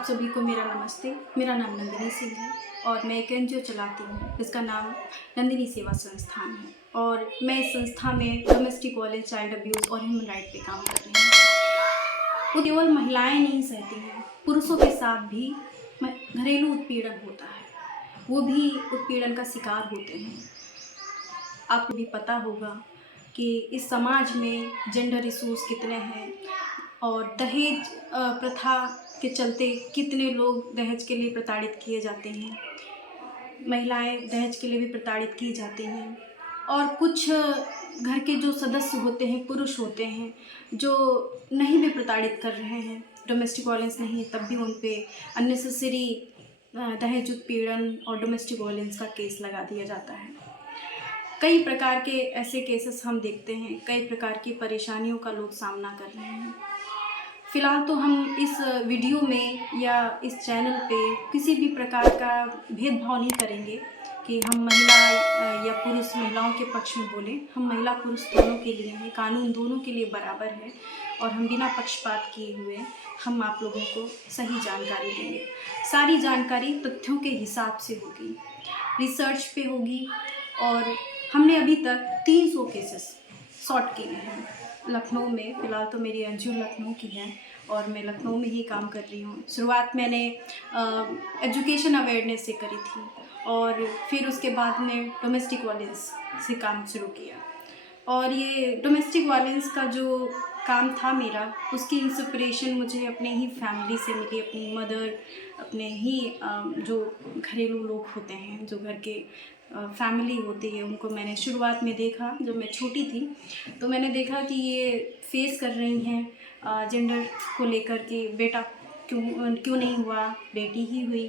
आप सभी को मेरा नमस्ते। मेरा नाम नंदिनी सिंह है और मैं एक एनजीओ चलाती हूँ जिसका नाम नंदिनी सेवा संस्थान है और मैं इस संस्था में डोमेस्टिक वायलेंस, चाइल्ड अब्यूज़ और ह्यूमन राइट पे काम कर रही हूँ। वो केवल महिलाएं नहीं सहती हैं, पुरुषों के साथ भी घरेलू उत्पीड़न होता है, वो भी उत्पीड़न का शिकार होते हैं। आपको भी पता होगा कि इस समाज में जेंडर इश्यूज़ कितने हैं और दहेज प्रथा के चलते कितने लोग दहेज के लिए प्रताड़ित किए जाते हैं। महिलाएं दहेज के लिए भी प्रताड़ित की जाती हैं और कुछ घर के जो सदस्य होते हैं, पुरुष होते हैं, जो नहीं भी प्रताड़ित कर रहे हैं, डोमेस्टिक वायलेंस नहीं है, तब भी उन पे अननेसेसरी दहेज उत्पीड़न और डोमेस्टिक वायलेंस का केस लगा दिया जाता है। कई प्रकार के ऐसे केसेस हम देखते हैं, कई प्रकार की परेशानियों का लोग सामना कर रहे हैं। फ़िलहाल तो हम इस वीडियो में या इस चैनल पे किसी भी प्रकार का भेदभाव नहीं करेंगे कि हम महिला या पुरुष, महिलाओं के पक्ष में बोलें। हम महिला पुरुष दोनों के लिए हैं, कानून दोनों के लिए बराबर है और हम बिना पक्षपात किए हुए हम आप लोगों को सही जानकारी देंगे। सारी जानकारी तथ्यों के हिसाब से होगी, रिसर्च पे होगी और हमने अभी तक 300 केसेस सॉर्ट किए हैं लखनऊ में। फ़िलहाल तो मेरी एनजीओ लखनऊ की है और मैं लखनऊ में ही काम कर रही हूँ। शुरुआत मैंने एजुकेशन अवेयरनेस से करी थी और फिर उसके बाद में डोमेस्टिक वायलेंस से काम शुरू किया और ये डोमेस्टिक वायलेंस का जो काम था मेरा, उसकी इंस्पिरेशन मुझे अपने ही फैमिली से मिली। अपनी मदर, अपने ही जो घरेलू लोग होते हैं, जो घर के फैमिली होती है, उनको मैंने शुरुआत में देखा। जब मैं छोटी थी तो मैंने देखा कि ये फेस कर रही हैं जेंडर को लेकर कि बेटा क्यों नहीं हुआ, बेटी ही हुई।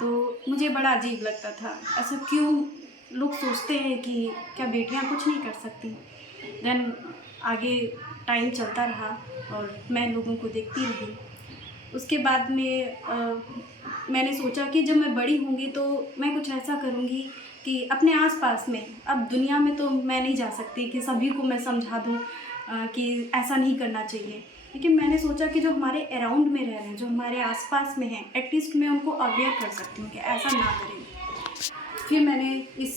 तो मुझे बड़ा अजीब लगता था, ऐसा क्यों लोग सोचते हैं कि क्या बेटियां कुछ नहीं कर सकती। देन आगे टाइम चलता रहा और मैं लोगों को देखती रही। उसके बाद में मैंने सोचा कि जब मैं बड़ी होंगी तो मैं कुछ ऐसा करूँगी कि अपने आसपास में, अब दुनिया में तो मैं नहीं जा सकती कि सभी को मैं समझा दूँ कि ऐसा नहीं करना चाहिए, लेकिन मैंने सोचा कि जो हमारे अराउंड में रह रहे हैं, जो हमारे आसपास में हैं, एटलीस्ट मैं उनको अवेयर कर सकती हूँ कि ऐसा ना करें। फिर मैंने इस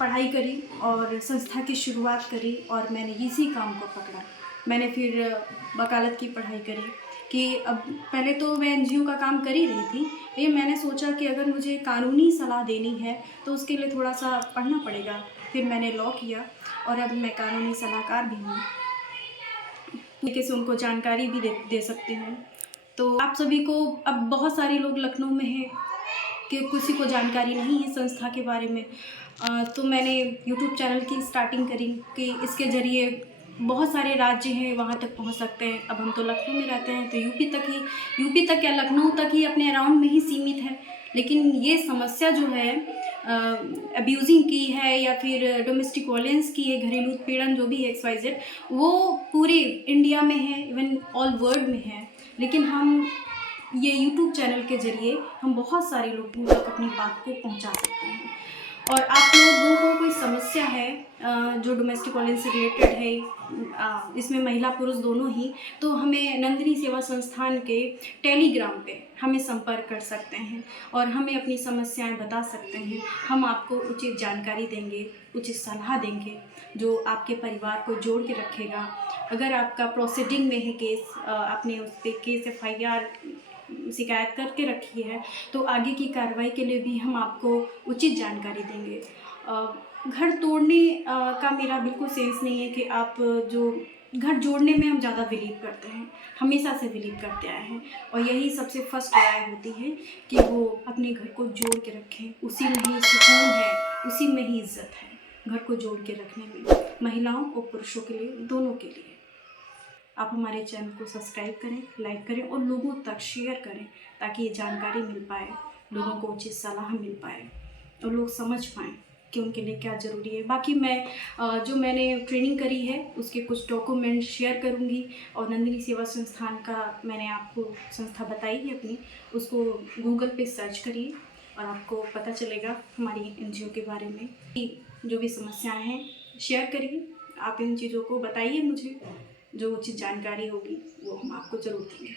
पढ़ाई करी और संस्था की शुरुआत करी और मैंने इसी काम को पकड़ा। मैंने फिर वकालत की पढ़ाई करी कि अब पहले तो मैं एनजीओ का काम कर ही रही थी, लेकिन मैंने सोचा कि अगर मुझे कानूनी सलाह देनी है तो उसके लिए थोड़ा सा पढ़ना पड़ेगा। फिर मैंने लॉ किया और अब मैं कानूनी सलाहकार भी हूँ, तरीके से उनको जानकारी भी दे सकती हूँ। तो आप सभी को, अब बहुत सारे लोग लखनऊ में हैं कि किसी को जानकारी नहीं है संस्था के बारे में, तो मैंने यूट्यूब चैनल की स्टार्टिंग करी कि इसके ज़रिए बहुत सारे राज्य हैं, वहाँ तक पहुँच सकते हैं। अब हम तो लखनऊ में रहते हैं तो यूपी तक या लखनऊ तक ही, अपने अराउंड में ही सीमित है। लेकिन ये समस्या जो है अब्यूज़िंग की है या फिर डोमेस्टिक वायलेंस की है, घरेलू उत्पीड़न जो भी है XYZ, वो पूरे इंडिया में है, इवन ऑल वर्ल्ड में है। लेकिन हम ये यूट्यूब चैनल के ज़रिए हम बहुत सारे लोगों तक अपनी बात को पहुंचा सकते हैं। और आप लोगों को कोई समस्या है जो डोमेस्टिक वायलेंस से रिलेटेड है, इसमें महिला पुरुष दोनों ही, तो हमें नंदिनी सेवा संस्थान के टेलीग्राम पे हमें संपर्क कर सकते हैं और हमें अपनी समस्याएं बता सकते हैं। हम आपको उचित जानकारी देंगे, उचित सलाह देंगे जो आपके परिवार को जोड़ के रखेगा। अगर आपका प्रोसीडिंग में है केस, आपने उस पर केस FIR शिकायत करके रखी है, तो आगे की कार्रवाई के लिए भी हम आपको उचित जानकारी देंगे। घर तोड़ने का मेरा बिल्कुल सेंस नहीं है कि आप, जो घर जोड़ने में हम ज़्यादा बिलीव करते हैं, हमेशा से बिलीव करते आए हैं और यही सबसे फर्स्ट राय होती है कि वो अपने घर को जोड़ के रखें। उसी में ही सुकून है, उसी में ही इज्जत है, घर को जोड़ के रखने में, महिलाओं और पुरुषों के लिए, दोनों के लिए। आप हमारे चैनल को सब्सक्राइब करें, लाइक करें और लोगों तक शेयर करें ताकि ये जानकारी मिल पाए, लोगों को उचित सलाह मिल पाए और लोग समझ पाएँ कि उनके लिए क्या ज़रूरी है। बाकी मैं जो मैंने ट्रेनिंग करी है उसके कुछ डॉक्यूमेंट शेयर करूँगी और नंदिनी सेवा संस्थान का मैंने आपको संस्था बताई है अपनी, उसको गूगल पे सर्च करिए और आपको पता चलेगा हमारी एनजीओ के बारे में। जो भी समस्याएँ हैं शेयर करिए, आप इन चीज़ों को बताइए मुझे, जो उचित जानकारी होगी वो हम आपको ज़रूर देंगे।